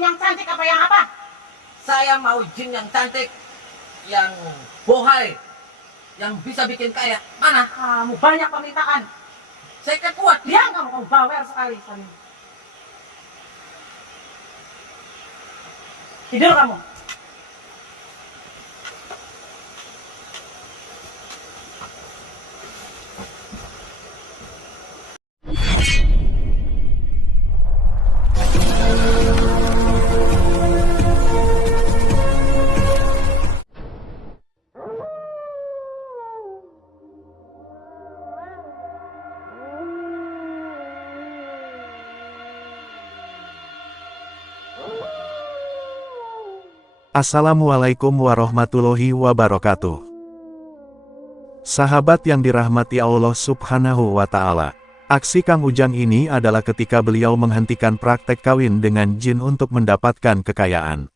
jin yang cantik apa yang apa? Saya mau jin yang cantik, yang bohai, yang bisa bikin kaya. Mana? Kamu banyak permintaan. Saya kan kuat. Diam kamu bawel sekali. Tidur kamu. Assalamualaikum warahmatullahi wabarakatuh. Sahabat yang dirahmati Allah Subhanahu wa Ta'ala, aksi Kang Ujang ini adalah ketika beliau menghentikan praktek kawin dengan jin untuk mendapatkan kekayaan.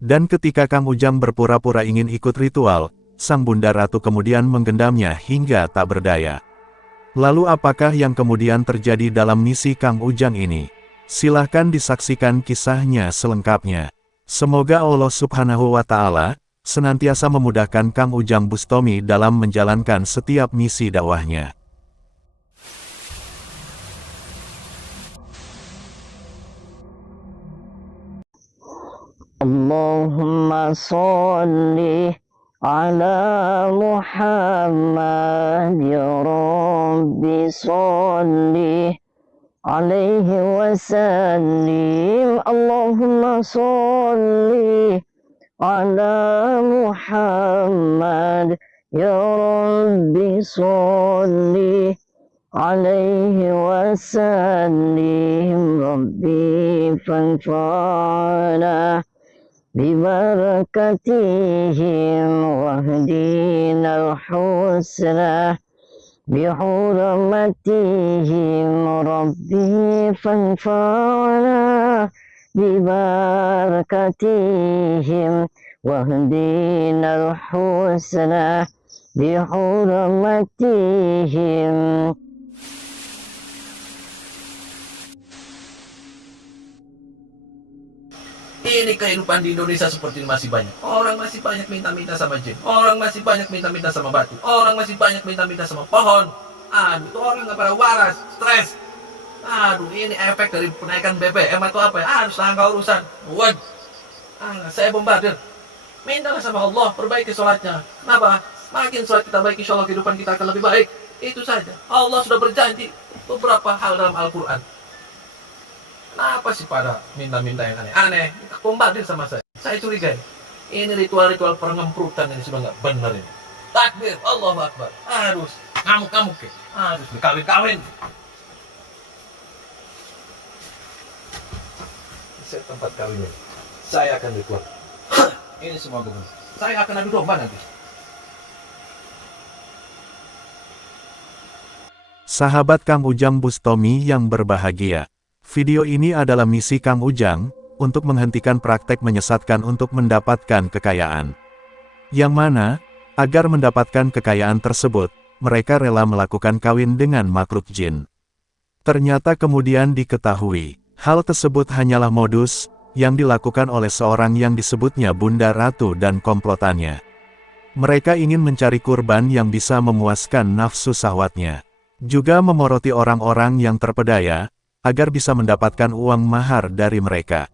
Dan ketika Kang Ujang berpura-pura ingin ikut ritual, sang Bunda Ratu kemudian menggendamnya hingga tak berdaya. Lalu apakah yang kemudian terjadi dalam misi Kang Ujang ini? Silahkan disaksikan kisahnya selengkapnya. Semoga Allah Subhanahu wa Ta'ala senantiasa memudahkan Kang Ujang Bustomi dalam menjalankan setiap misi dakwahnya. Allahumma sholli ala Muhammad ya Rabbi sholli عليه وسلم اللهم صل على محمد يا رب صل عليه وسلم ربي فانفعنا ببركتهم واهدنا الحسنى بحرمتهم ربي فانفعنا ببركتهم واهدنا الحسنى بحرمتهم. Ini kehidupan di Indonesia seperti ini masih banyak. Orang masih banyak minta-minta sama jin. Orang masih banyak minta-minta sama batu. Orang masih banyak minta-minta sama pohon. Aduh, itu orang nggak pada waras, stres. Aduh, ini efek dari penaikan BBM atau apa ya? Aduh, sangka urusan. Saya bombardir. Mintalah sama Allah, perbaiki sholatnya. Kenapa? Makin sholat kita baik, insya Allah kehidupan kita akan lebih baik. Itu saja. Allah sudah berjanji beberapa hal dalam Al-Quran. Kenapa sih pada minta-minta yang aneh-aneh? Bombardir sama saya. Saya curiga ini ritual-ritual pengemprotan ini sudah nggak benar ini. Takbir, Allahu Akbar. Harus ngamuk-ngamuk ya. Harus berkawin-kawin. Saya tempat kawinnya. Saya akan ritual. Ini semua benar. Saya akan adu domba nanti. Sahabat Kang Ujang Bustomi yang berbahagia. Video ini adalah misi Kang Ujang, untuk menghentikan praktek menyesatkan untuk mendapatkan kekayaan. Yang mana, agar mendapatkan kekayaan tersebut, mereka rela melakukan kawin dengan makhluk jin. Ternyata kemudian diketahui, hal tersebut hanyalah modus, yang dilakukan oleh seorang yang disebutnya Bunda Ratu dan komplotannya. Mereka ingin mencari kurban yang bisa memuaskan nafsu syahwatnya. Juga memoroti orang-orang yang terpedaya, agar bisa mendapatkan uang mahar dari mereka.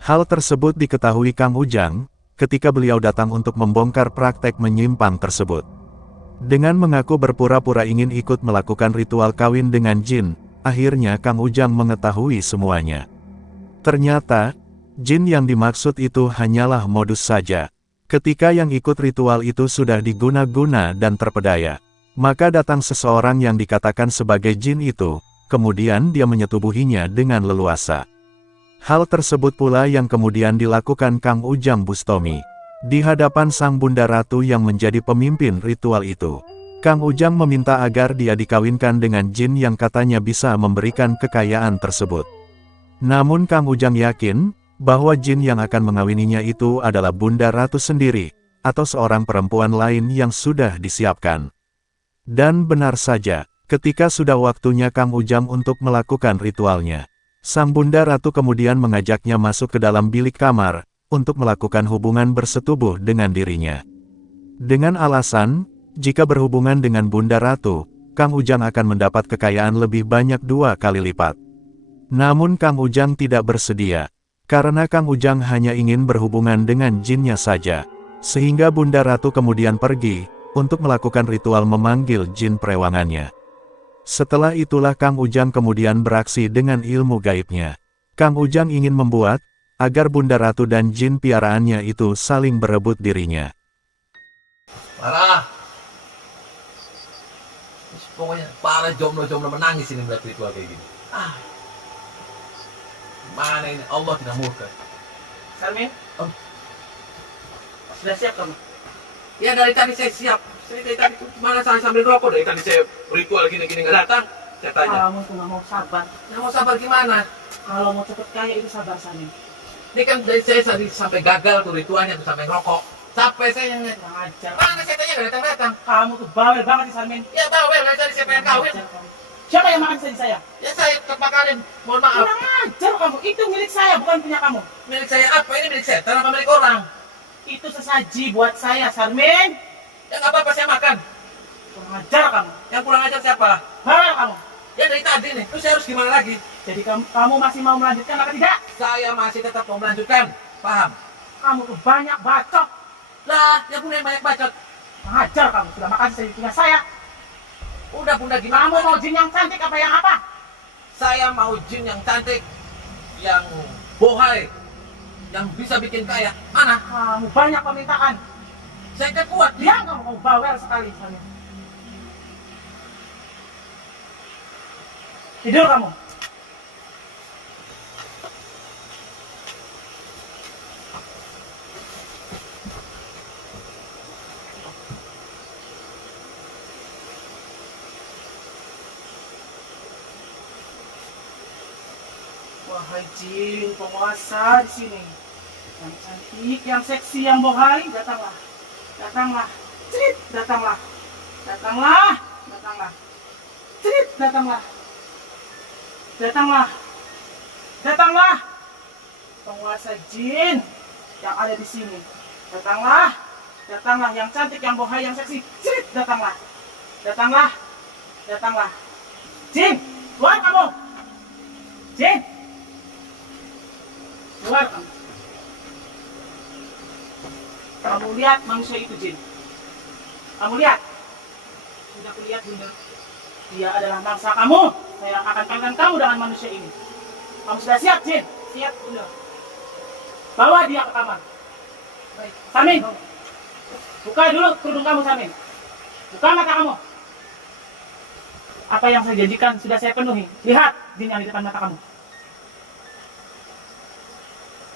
Hal tersebut diketahui Kang Ujang, ketika beliau datang untuk membongkar praktek menyimpang tersebut. Dengan mengaku berpura-pura ingin ikut melakukan ritual kawin dengan jin, akhirnya Kang Ujang mengetahui semuanya. Ternyata, jin yang dimaksud itu hanyalah modus saja. Ketika yang ikut ritual itu sudah diguna-guna dan terpedaya, maka datang seseorang yang dikatakan sebagai jin itu, kemudian dia menyetubuhinya dengan leluasa. Hal tersebut pula yang kemudian dilakukan Kang Ujang Bustomi. Di hadapan sang Bunda Ratu yang menjadi pemimpin ritual itu, Kang Ujang meminta agar dia dikawinkan dengan jin yang katanya bisa memberikan kekayaan tersebut. Namun Kang Ujang yakin, bahwa jin yang akan mengawininya itu adalah Bunda Ratu sendiri, atau seorang perempuan lain yang sudah disiapkan. Dan benar saja, ketika sudah waktunya Kang Ujang untuk melakukan ritualnya, Sang Bunda Ratu kemudian mengajaknya masuk ke dalam bilik kamar, untuk melakukan hubungan bersetubuh dengan dirinya. Dengan alasan, jika berhubungan dengan Bunda Ratu, Kang Ujang akan mendapat kekayaan lebih banyak 2 kali lipat. Namun Kang Ujang tidak bersedia, karena Kang Ujang hanya ingin berhubungan dengan jinnya saja. Sehingga Bunda Ratu kemudian pergi, untuk melakukan ritual memanggil jin perewangannya. Setelah itulah Kang Ujang kemudian beraksi dengan ilmu gaibnya. Kang Ujang ingin membuat, agar Bunda Ratu dan jin piaraannya itu saling berebut dirinya. Parah. Pokoknya para jomblo-jomblo menangis ini melihat ritual kayak gini. Mana ini Allah tidak murka. Sarmin, sudah siap kamu? Ya dari tadi saya siap. Saya dari tadi mana saya sambil rokok, dari tadi saya ritual gini-gini nggak datang. Saya tanya. Kamu tuh nggak mau sabar. Nggak mau sabar gimana? Kalau mau cepet kaya itu sabar, Sarmin. Ini kan dari saya tadi sampai gagal tuh ritualnya tuh sampai rokok. Capek saya nyanyi. Kurang ajar. Mana saya tanya nggak datang-datang. Kamu tuh bawel banget sih, Sarmin. Ya bawel, dari tadi saya pengen kawin. Kurang ajar kamu. Siapa yang makan saji saya? Ya saya kebakarin. Mohon maaf. Kurang ajar kamu. Itu milik saya, bukan punya kamu. Milik saya apa? Ini milik saya. Tanah milik orang. Itu sesaji buat saya, Sarmin. Ya nggak apa-apa saya makan. Kurang ajar kamu. Yang kurang ajar siapa? Bawel kamu. Ya dari tadi nih. Terus saya harus gimana lagi? Jadi kamu masih mau melanjutkan apa tidak? Saya masih tetap mau melanjutkan. Paham? Kamu tuh banyak bacot. Lah, yang punya banyak bacot. Kurang ajar kamu. Sudah makan saji punya saya. Udah bunda gimana? Kamu mau jin yang cantik apa yang apa? Saya mau jin yang cantik, yang bohai, yang bisa bikin kaya. Mana? Kamu banyak permintaan. Saya kan kuat. Dia kamu mau bawel sekali, Sarmin. Tidur kamu. Wahai jin penguasa di sini, yang cantik, yang seksi, yang bohai, datanglah, datanglah, cerit, datanglah, datanglah, datanglah, cerit, datanglah, datanglah, datanglah, penguasa jin yang ada di sini, datanglah, datanglah, yang cantik, yang bohai, yang seksi, cerit, datanglah, datanglah, datanglah, jin, keluar kamu, jin. Keluar kamu. Kamu lihat manusia itu, jin. Kamu lihat. Sudah kulihat, Bunda. Dia adalah mangsa kamu. Saya akan kawinkan kamu dengan manusia ini. Kamu sudah siap, jin? Siap, Bunda. Bawa dia ke kamar. Baik. Samin. Buka dulu kerudung kamu, Samin. Buka mata kamu. Apa yang saya janjikan sudah saya penuhi. Lihat jin yang di depan mata kamu.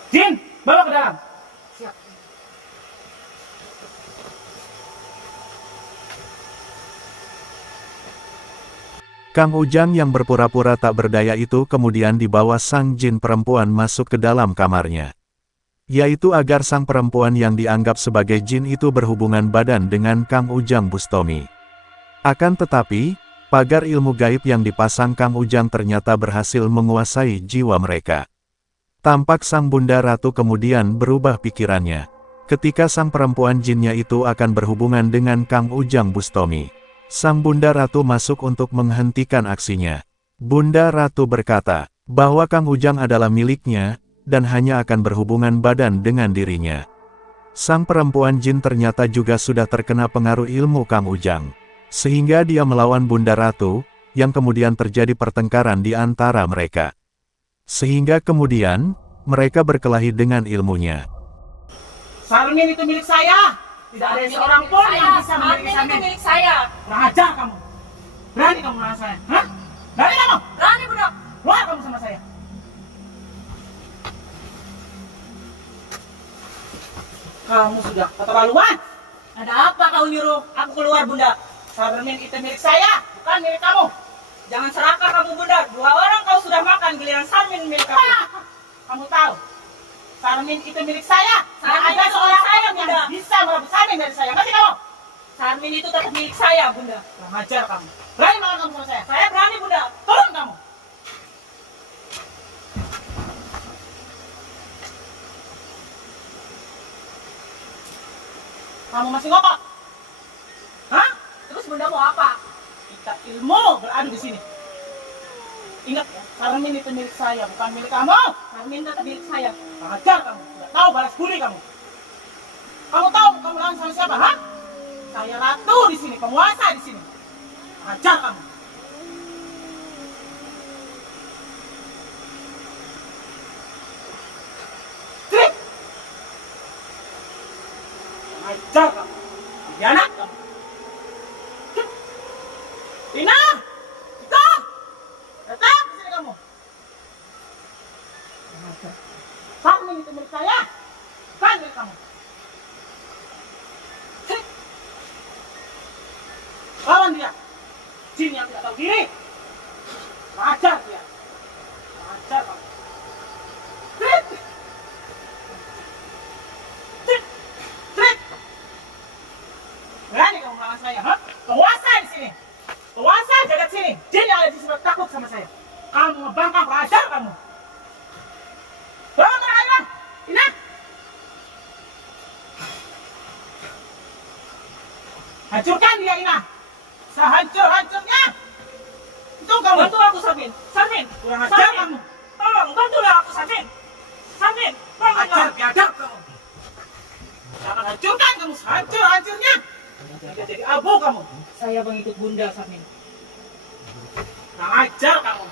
Jin, bawa ke dalam. Siap. Kang Ujang yang berpura-pura tak berdaya itu kemudian dibawa sang jin perempuan masuk ke dalam kamarnya. Yaitu agar sang perempuan yang dianggap sebagai jin itu berhubungan badan dengan Kang Ujang Bustomi. Akan tetapi, pagar ilmu gaib yang dipasang Kang Ujang ternyata berhasil menguasai jiwa mereka. Tampak sang Bunda Ratu kemudian berubah pikirannya. Ketika sang perempuan jinnya itu akan berhubungan dengan Kang Ujang Bustomi. Sang Bunda Ratu masuk untuk menghentikan aksinya. Bunda Ratu berkata, bahwa Kang Ujang adalah miliknya, dan hanya akan berhubungan badan dengan dirinya. Sang perempuan jin ternyata juga sudah terkena pengaruh ilmu Kang Ujang. Sehingga dia melawan Bunda Ratu, yang kemudian terjadi pertengkaran di antara mereka. Sehingga kemudian, mereka berkelahi dengan ilmunya. Sarmin itu milik saya. Tidak ada seorang pun yang bisa memiliki Sarmin itu Sarmin. milik saya. Kurang ajar kamu. Berani kamu melawan saya? Hah? Berani kamu? Berani, Bunda. Keluar kamu sama saya. Kamu sudah keterlaluan. Ada apa kau nyuruh aku keluar, Bunda? Sarmin itu milik saya, bukan milik kamu. Jangan serakah kamu, Bunda. 2 orang kau sudah makan, giliran Sarmin milik aku. Kamu tahu, Sarmin itu milik saya. Tidak Sarmin ada itu seorang milik saya, yang Bunda. bisa merebut Sarmin dari saya. Ngerti kamu? Sarmin itu tetap milik saya, Bunda. Kurang ajar kamu. Berani melawan kamu sama saya. Saya berani, Bunda. Turun kamu. Kamu masih ngokok? Hah? Terus bunda mau apa? Kita ilmu beradu di sini. Ingat ya, Sarmin itu milik saya, bukan milik kamu. Sarmin tetap milik saya. Ajar kamu, tidak tahu balas budi kamu. Kamu tahu kamu lawan sama siapa, ha? Saya ratu di sini, penguasa di sini. Ajar kamu. Trik. Ajar kamu. Hianat kamu. Tina! Ita! Datang ke sini kamu. Sarmin itu milik saya, bukan milik kamu. Trik. Lawan dia. Jin yang tidak tahu diri. Ajar dia. Ajar kamu. Trik. Trik. Trik. Berani kamu melawan saya, ha? Penguasa di sini. Penguasa jagat sini. Jin yang ada di sini takut sama saya. Kamu ngebangkang, ajar kamu. Bangun tangan Ina. Ina. Hancurkan dia, Ina. Sehancur-hancurnya. Itu kamu. Bantu aku, Sarmin. Sarmin. Kurang ajar Sarmin. kamu. Tolong, bantulah aku, Sarmin. Sarmin, Ajar bantulah. biadab kamu. Saya akan hancurkan kamu sehancur-hancurnya. Tidak jadi abu kamu. Saya pengikut bunda, Sarmin. Kurang ajar kamu.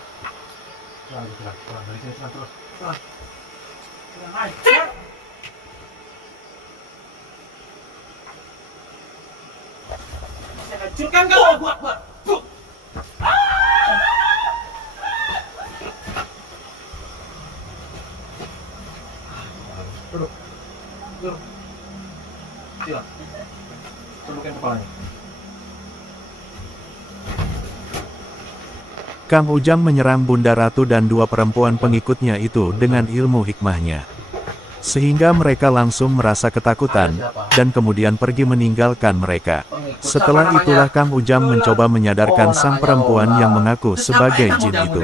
Kurang ajar. Saya hancurkan kamu. Buat. Buat. Duduk. Sila. Tundukin kepalanya. Kang Ujang menyerang Bunda Ratu dan dua perempuan pengikutnya itu dengan ilmu hikmahnya. Sehingga mereka langsung merasa ketakutan, dan kemudian pergi meninggalkan mereka. Setelah itulah Kang Ujang mencoba menyadarkan sang perempuan yang mengaku sebagai jin itu.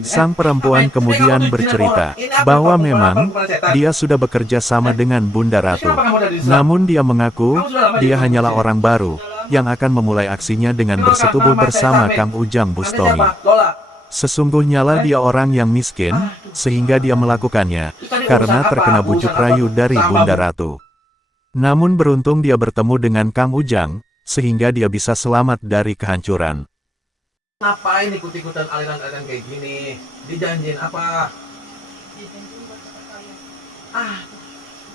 Sang perempuan kemudian bercerita bahwa memang dia sudah bekerja sama dengan Bunda Ratu. Namun dia mengaku dia hanyalah orang baru yang akan memulai aksinya dengan bersetubuh bersama Kang Ujang Bustomi. Sesungguhnya lah dia orang yang miskin, sehingga dia melakukannya karena terkena bujuk rayu dari Bunda Ratu. Namun beruntung dia bertemu dengan Kang Ujang, sehingga dia bisa selamat dari kehancuran. Ngapain ikut-ikutan aliran-aliran kayak gini? Dijanjin apa?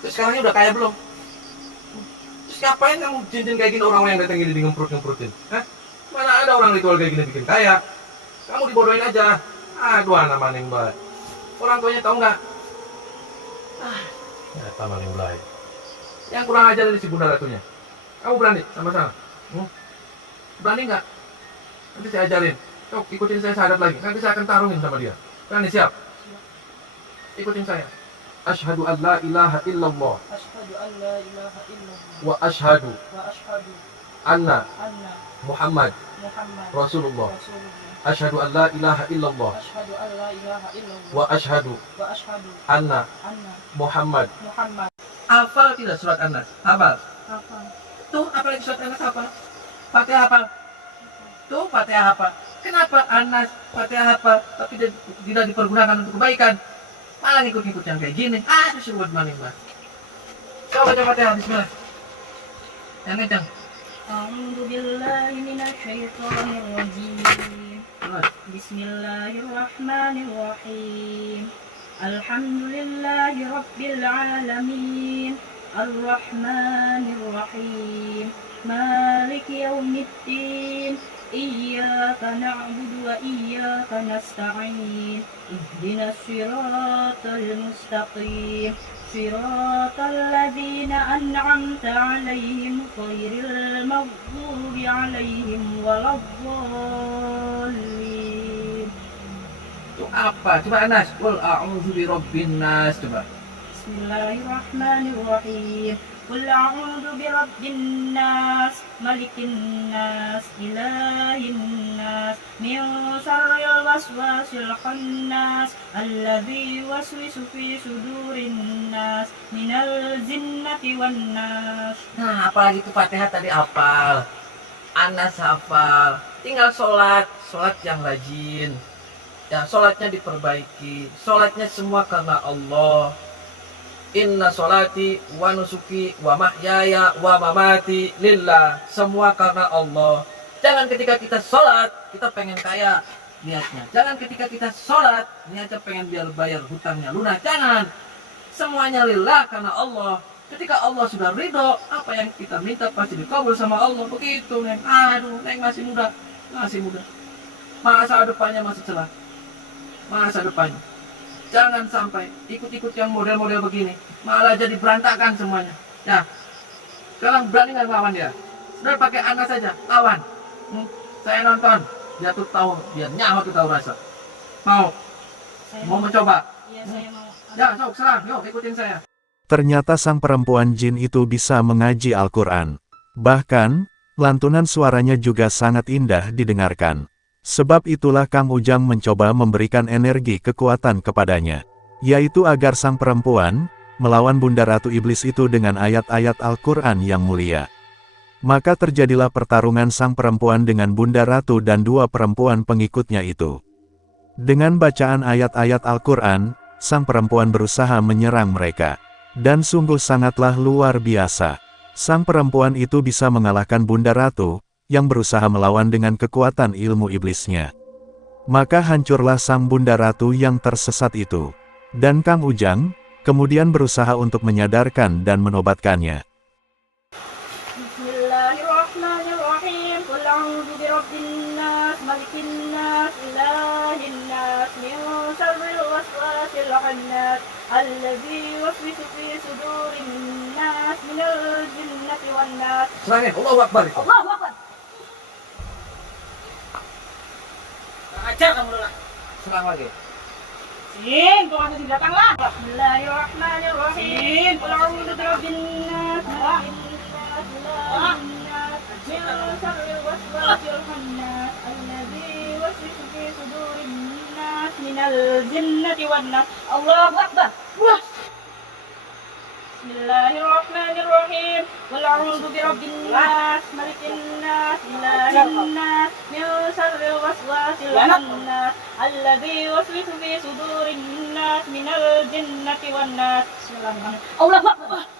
Terus sekarang ini udah kaya belum? Terus ngapain kamu cincin kayak gini orang yang datang gini di ngemprut-ngemprotin? Hah? Mana ada orang ritual kayak gini bikin kaya? Kamu dibodohin aja. Aduh, anak maning baik. Orang tuanya tahu nggak? Ya, maning baik. Yang kurang ajar dari si Bunda Ratunya. Kamu berani sama-sama? Berani nggak? Nanti saya ajarin. Yuk, ikutin saya syahadat lagi. Nanti saya akan tarungin sama dia. Berani, siap? Ikutin saya. Asyhadu an la ilaha illallah. Asyhadu an la ilaha illallah. Wa asyhadu Wa asyhadu anna anna Muhammad Muhammad Rasulullah. Rasulullah. Asyhadu an la ilaha illallah. Asyhadu an la ilaha illallah. Wa asyhadu Wa asyhadu anna anna Muhammad. Muhammad. Hafal tidak surat An-Nas? Hafal. Apa? Tuh, apalagi surat An-Nas hafal. Fatihah hafal. Tuh, Fatihah hafal. Kenapa An-Nas, Fatihah hafal, tapi tidak dipergunakan untuk kebaikan? Malah ngikut-ngikut yang kayak gini. Aduh, suruh buat maning banget. Coba baca Fatihah, bismillah. Yang kencang. A'udzu billahi minasy syaithanir rajim. Terus. Bismillahirrahmanirrahim. Alhamdulillahi rabbil alamin. Ar-Rahmanir-Rahim. Maliki yaumiddin. Iyyaka na'budu wa iyyaka nasta'in. Ihdinas siratal mustaqim. Siratal ladzina an'amta 'alaihim ghairil maghdubi 'alaihim waladdallin. Itu apa? Coba Anas. Qul a'udzu birabbin nas. Coba. Bismillahirrahmanirrahim. Qul a'udzu birabbin nas, malikin nas, ilahin nas, min syarril waswasil khannas, alladzi yuwaswisu fi sudurin والناس من الجنة والناس. Nah, apalagi itu Fatihah tadi hafal. Anas hafal. Tinggal sholat yang rajin. Ya, sholatnya diperbaiki. Sholatnya semua karena Allah. Inna sholati wa nusuki wa mahyaya wa mamati lillah. Semua karena Allah. Jangan ketika kita sholat, kita pengen kaya niatnya. Jangan ketika kita sholat, niatnya pengen biar bayar hutangnya lunas. Jangan. Semuanya lillah karena Allah. Ketika Allah sudah ridho, apa yang kita minta pasti dikabul sama Allah. Begitu, Neng. Aduh, Neng masih muda. Masa depannya masih cerah. Masa depannya. Jangan sampai ikut-ikut yang model-model begini. Malah jadi berantakan semuanya. Ya. Sekarang berani nggak lawan dia? Udah pakai Anda saja, lawan. Saya nonton. Dia tuh tahu, biar nyawa tuh tahu rasa. Mau mencoba? Iya, saya mau. Ya, sok serang, yuk ikutin saya. Ternyata sang perempuan jin itu bisa mengaji Al-Quran. Bahkan, lantunan suaranya juga sangat indah didengarkan. Sebab itulah Kang Ujang mencoba memberikan energi kekuatan kepadanya. Yaitu agar sang perempuan, melawan Bunda Ratu Iblis itu dengan ayat-ayat Al-Quran yang mulia. Maka terjadilah pertarungan sang perempuan dengan Bunda Ratu dan dua perempuan pengikutnya itu. Dengan bacaan ayat-ayat Al-Quran, sang perempuan berusaha menyerang mereka. Dan sungguh sangatlah luar biasa. Sang perempuan itu bisa mengalahkan Bunda Ratu, yang berusaha melawan dengan kekuatan ilmu iblisnya. Maka hancurlah sang Bunda Ratu yang tersesat itu. Dan Kang Ujang, kemudian berusaha untuk menyadarkan dan menobatkannya. Bismillahirrahmanirrahim. Qul a'udzu birabbin nas, malikin nas, ilahin nas, min syarril waswasil khannas, alladzi yuwaswisu fi sudurin nas, minal jinnati wan nas. Serangin, Allahu Akbar itu. Allahu Akbar. Ajar kamu Lola. Serang lagi. Sin, tuh ada di belakang lah. Bismillahirrahmanirrahim. Qul a'udzu birabbin nas, malikin nas, ilahin nas, min syarril waswasil khannas, alladzi yuwaswisu fi sudurin nas, minal jinnati wan nas. Allahu Akbar. Wah. Bismillahirrahmanirrahim. Qul a'udzu birabbin nas, malikin nas, ilahin nas, min syarril waswasil khannas, alladzi yuwaswisu fi sudurin nas, minal jinnati wan nas. Bismillahirrahmanirrahim. Allahu Akbar.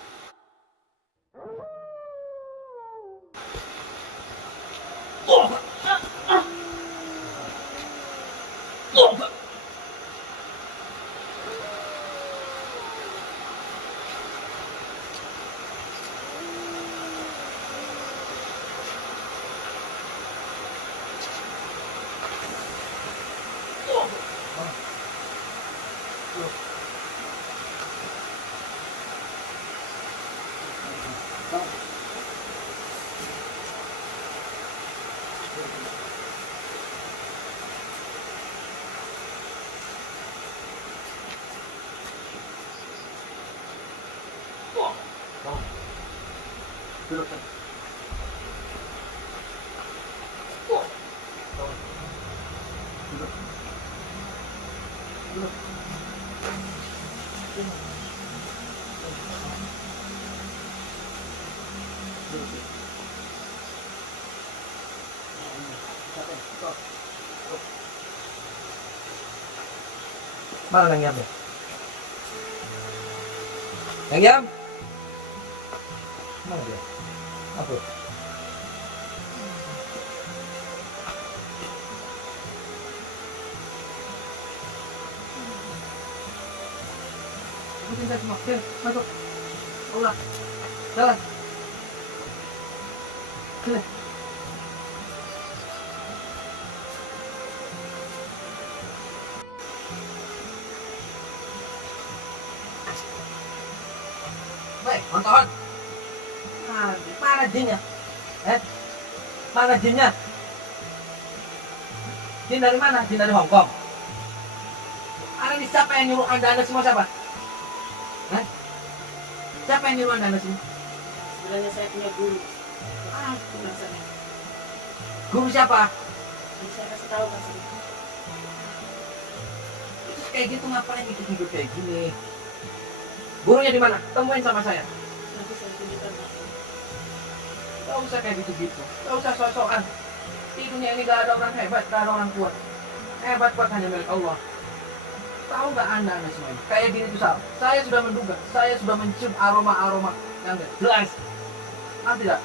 Mana Nang Yam ya? Nang Yam? Mana dia? Apa? Ikutin saya semua. Sini, masuk. Ulah. Jalan. Sini. Baik, nonton. Mana jinnya? Mana jinnya? Jin dari mana? Jin dari Hongkong. Ini siapa yang nyuruh anda semua siapa? Siapa yang nyuruh anda semua? Sebenarnya saya punya guru. Rasanya. Guru siapa? Saya kasih tahu Mas. Itu kayak gitu ngapain ikut-ikut kayak gini? Gurunya di mana? Temuin sama saya. Nanti saya tunjukkan, Mas. Gak usah kayak gitu-gitu. Gak usah sok-sokan. Di dunia ini gak ada orang hebat, gak ada orang kuat. Hebat kuat hanya milik Allah. Tahu gak anda semua ini? Kayak gini tuh Sal. Saya sudah menduga, saya sudah mencium aroma-aroma yang gak jelas. Nanti tidak?